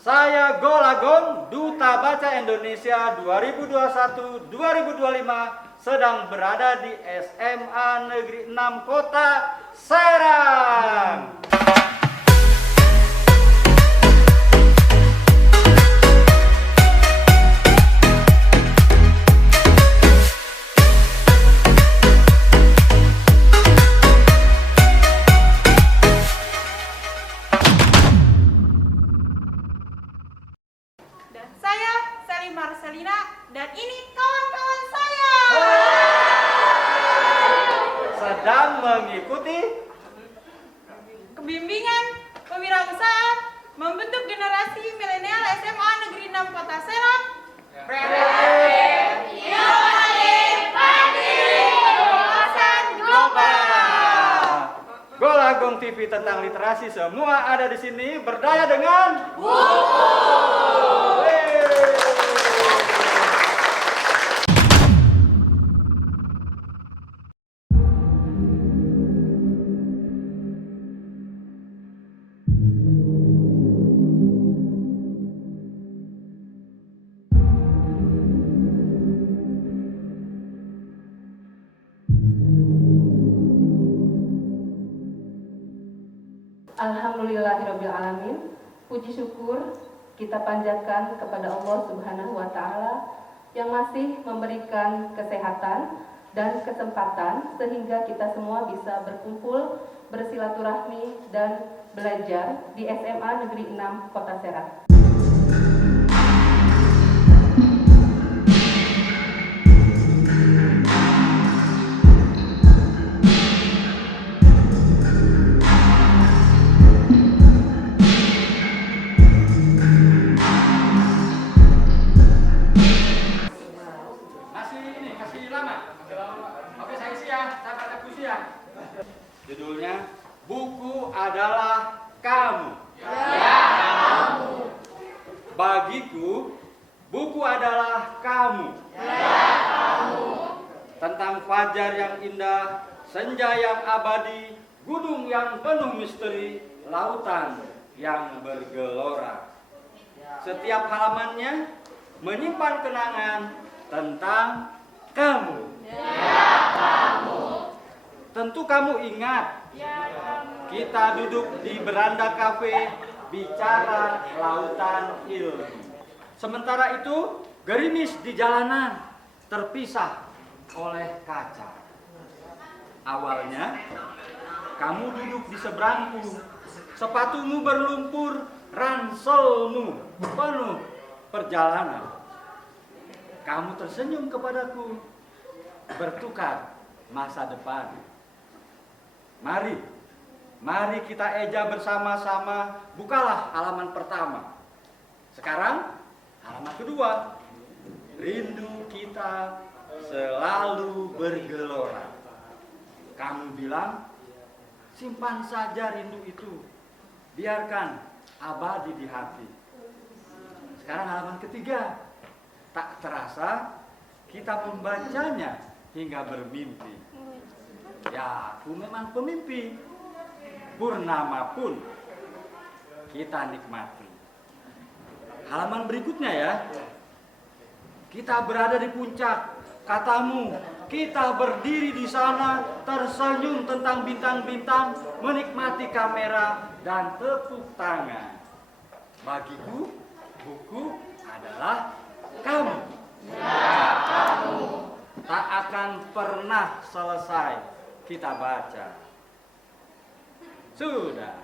Saya Golagong, Duta Baca Indonesia 2021-2025 sedang berada di SMA Negeri 6 Kota Serang. Dan saya Sally Marcelina dan ini kawan-kawan saya. Sedang mengikuti Kebimbingan kewirausahaan membentuk generasi milenial SMA Negeri 6 Kota Serang. Golagong TV tentang literasi, semua ada di sini, berdaya dengan buku. Alhamdulillahirrabbilalamin. Puji syukur kita panjatkan kepada Allah Subhanahu wa Ta'ala yang masih memberikan kesehatan dan kesempatan sehingga kita semua bisa berkumpul, bersilaturahmi dan belajar di SMA Negeri 6 Kota Serang. Judulnya, buku adalah kamu. Bagiku, buku adalah kamu. Tentang fajar yang indah, senja yang abadi, gunung yang penuh misteri, lautan yang bergelora. Setiap halamannya menyimpan kenangan tentang kamu. Tentu kamu ingat, kita duduk di beranda kafe, bicara lautan ilmu. Sementara itu, gerimis di jalanan terpisah oleh kaca. Awalnya, kamu duduk di seberangku, sepatumu berlumpur, ranselmu penuh perjalanan. Kamu tersenyum kepadaku, bertukar masa depan. Mari kita eja bersama-sama. Bukalah halaman pertama. Sekarang halaman kedua. Rindu kita selalu bergelora. Kamu bilang, simpan saja rindu itu. Biarkan abadi di hati. Sekarang halaman ketiga. Tak terasa kita membacanya hingga bermimpi. Ya, aku memang pemimpi. Purnama pun kita nikmati. Halaman berikutnya ya. Kita berada di puncak. Katamu, kita berdiri di sana tersenyum tentang bintang-bintang, menikmati kamera dan tepuk tangan. Bagiku, buku adalah kamu. Tak akan pernah selesai kita baca. Sudah.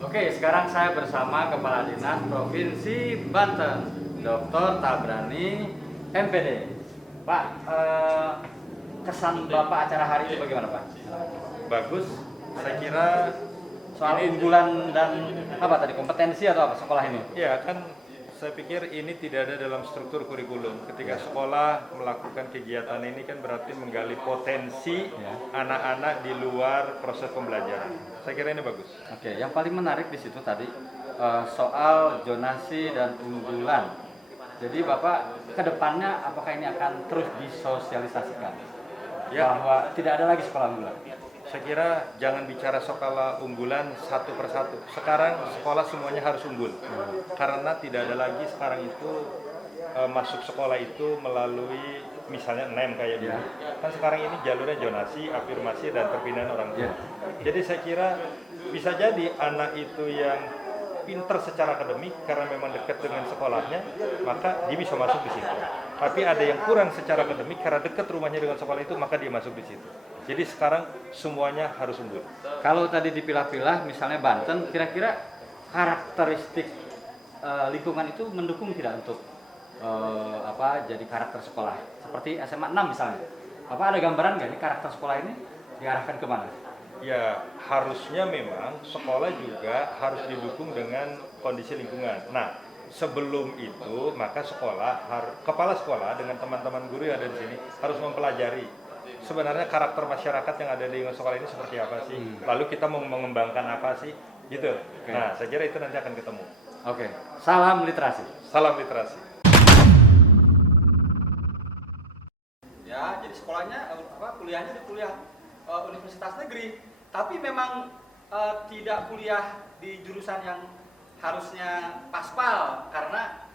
Oke, sekarang saya bersama Kepala Dinas Provinsi Banten, Dr. Tabrani, MPD. Pak, kesan Bapak acara hari ini bagaimana, Pak? Bagus, saya kira Soal unggulan dan apa tadi, kompetensi atau apa sekolah ini? ya kan saya pikir ini tidak ada dalam struktur kurikulum. Ketika sekolah melakukan kegiatan ini kan berarti menggali potensi anak-anak di luar proses pembelajaran. Saya kira ini bagus. Oke, yang paling menarik di situ tadi soal zonasi dan unggulan. Jadi Bapak ke depannya apakah ini akan terus disosialisasikan? Ya. Bahwa tidak ada lagi sekolah unggulan? Saya kira jangan bicara sekolah unggulan satu persatu. Sekarang sekolah semuanya harus unggul. Karena tidak ada lagi sekarang itu masuk sekolah itu melalui misalnya NEM kayak dulu. Kan sekarang ini jalurnya zonasi, afirmasi, dan perpindahan orang tua. Jadi saya kira bisa jadi anak itu yang pinter secara akademik karena memang dekat dengan sekolahnya, maka dia bisa masuk di situ. Tapi ada yang kurang secara akademik karena dekat rumahnya dengan sekolah itu, maka dia masuk di situ. Jadi sekarang semuanya harus unggul. Kalau tadi dipilah-pilah, misalnya Banten, kira-kira karakteristik lingkungan itu mendukung tidak untuk jadi karakter sekolah? Seperti SMA 6 misalnya. Apa ada gambaran nggak ini karakter sekolah ini diarahkan kemana? Ya, harusnya memang sekolah juga harus didukung dengan kondisi lingkungan. Nah, sebelum itu maka kepala sekolah dengan teman-teman guru yang ada di sini harus mempelajari sebenarnya karakter masyarakat yang ada di lingkungan sekolah ini seperti apa sih. Lalu kita mau mengembangkan apa sih, gitu. Nah, saya kira itu nanti akan ketemu. Oke. Salam literasi. Salam literasi. Ya, jadi sekolahnya kuliahnya di kuliah universitas negeri. Tapi memang tidak kuliah di jurusan yang harusnya paspal karena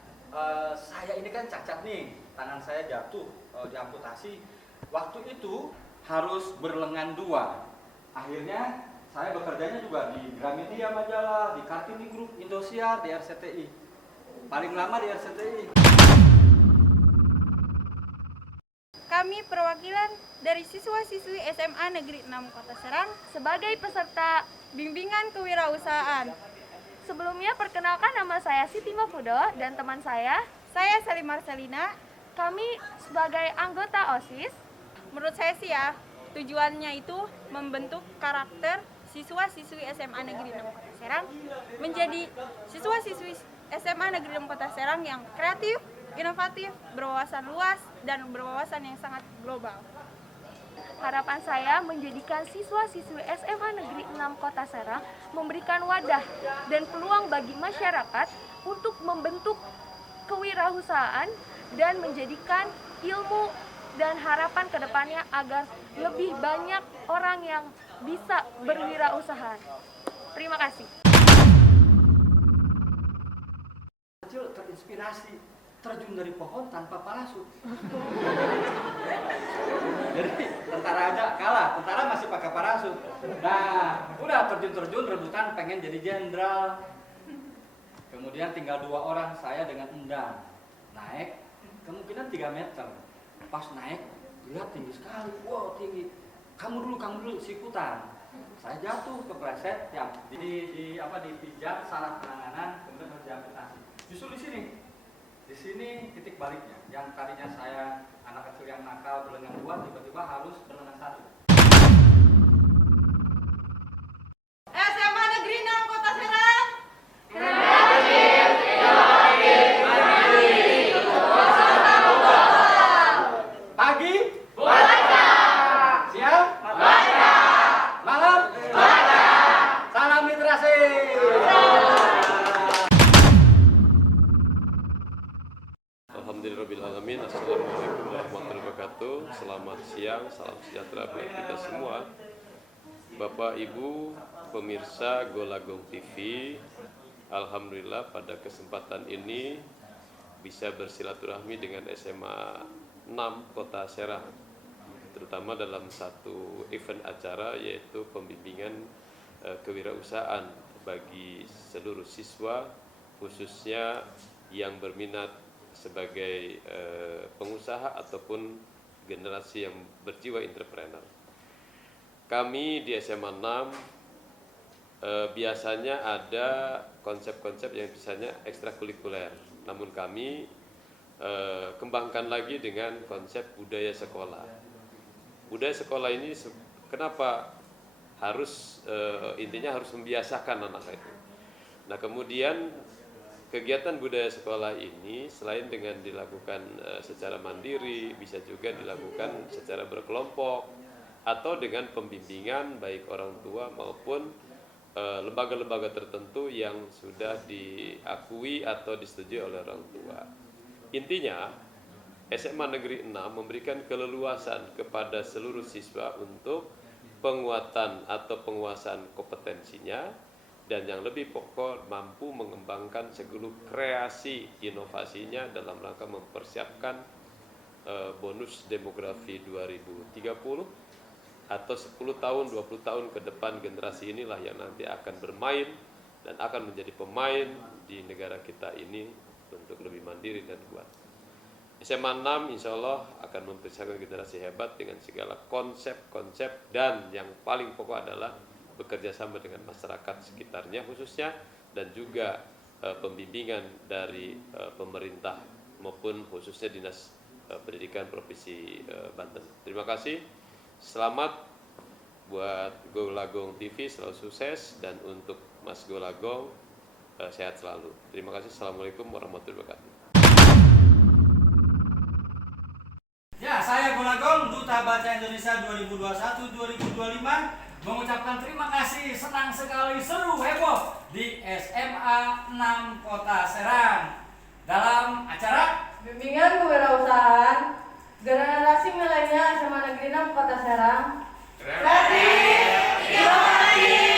saya ini kan cacat nih, tangan saya jatuh diamputasi. Waktu itu harus berlengan dua. Akhirnya saya bekerjanya juga di Gramedia Majalah, di Kartini Group, Indosiar, di RCTI. Paling lama di RCTI. Kami perwakilan dari siswa-siswi SMA Negeri 6 Kota Serang sebagai peserta. bimbingan kewirausahaan. Sebelumnya perkenalkan, nama saya Siti Mafudo dan teman saya Salim Marcelina. Kami sebagai anggota OSIS. Menurut saya sih ya, tujuannya itu membentuk karakter siswa-siswi SMA Negeri 6 Kota Serang menjadi siswa-siswi SMA Negeri 6 Kota Serang yang kreatif, inovatif, berwawasan luas, dan berwawasan yang sangat global. Harapan saya menjadikan siswa-siswi SMA Negeri 6 Kota Serang memberikan wadah dan peluang bagi masyarakat untuk membentuk kewirausahaan dan menjadikan ilmu dan harapan ke depannya agar lebih banyak orang yang bisa berwirausaha. Terima kasih. Kecil terinspirasi terjun dari pohon tanpa parasut. Jadi tentara aja kalah, tentara masih pakai parasut. Nah, udah terjun-terjun rebutan pengen jadi jenderal. Kemudian tinggal 2 orang, saya dengan Endang. Naik kemungkinan 3 meter. Pas naik, lihat tinggi sekali. Wow, tinggi. Kamu dulu sikutan. Saya jatuh kepleset, yang dipijat, salah penanganan, kemudian harus diamputasi. Justru di sini titik baliknya. Yang tadinya saya anak kecil yang nakal berlengan 2, tiba-tiba harus berlengan 1. SMA Negeri 6 Kota Serang. Pagi baca, siang baca, malam baca. Salam literasi. Alhamdulillahirrahmanirrahim. Assalamualaikum warahmatullahi wabarakatuh. Selamat siang, salam sejahtera bagi kita semua. Bapak Ibu pemirsa Golagong TV, alhamdulillah pada kesempatan ini bisa bersilaturahmi dengan SMA 6 Kota Serang, terutama dalam satu event acara yaitu pembimbingan kewirausahaan bagi seluruh siswa, khususnya yang berminat sebagai pengusaha ataupun generasi yang berjiwa entrepreneur. Kami di SMA 6 biasanya ada konsep-konsep yang misalnya ekstrakurikuler, namun kami kembangkan lagi dengan konsep budaya sekolah. Budaya sekolah ini kenapa harus intinya harus membiasakan anak itu. Nah, kemudian kegiatan budaya sekolah ini selain dengan dilakukan secara mandiri, bisa juga dilakukan secara berkelompok atau dengan pembimbingan baik orang tua maupun lembaga-lembaga tertentu yang sudah diakui atau disetujui oleh orang tua. Intinya, SMA Negeri 6 memberikan keleluasan kepada seluruh siswa untuk penguatan atau penguasaan kompetensinya, dan yang lebih pokok mampu mengembangkan seluruh kreasi inovasinya dalam rangka mempersiapkan bonus demografi 2030 atau 10 tahun, 20 tahun ke depan. Generasi inilah yang nanti akan bermain dan akan menjadi pemain di negara kita ini untuk lebih mandiri dan kuat. SMA 6 insya Allah akan mempersiapkan generasi hebat dengan segala konsep-konsep, dan yang paling pokok adalah bekerja sama dengan masyarakat sekitarnya khususnya, dan juga pembimbingan dari pemerintah maupun khususnya Dinas Pendidikan Provinsi Banten. Terima kasih. Selamat buat Golagong TV, selalu sukses, dan untuk Mas Golagong sehat selalu. Terima kasih. Assalamualaikum warahmatullahi wabarakatuh. Ya, saya Golagong, Duta Baca Indonesia 2021-2025, mengucapkan terima kasih, senang sekali, seru, heboh di SMA 6 Kota Serang dalam acara Bimbingan Kewirausahaan Generasi Milenial SMA Negeri 6 Kota Serang. Kreatif Inovasi.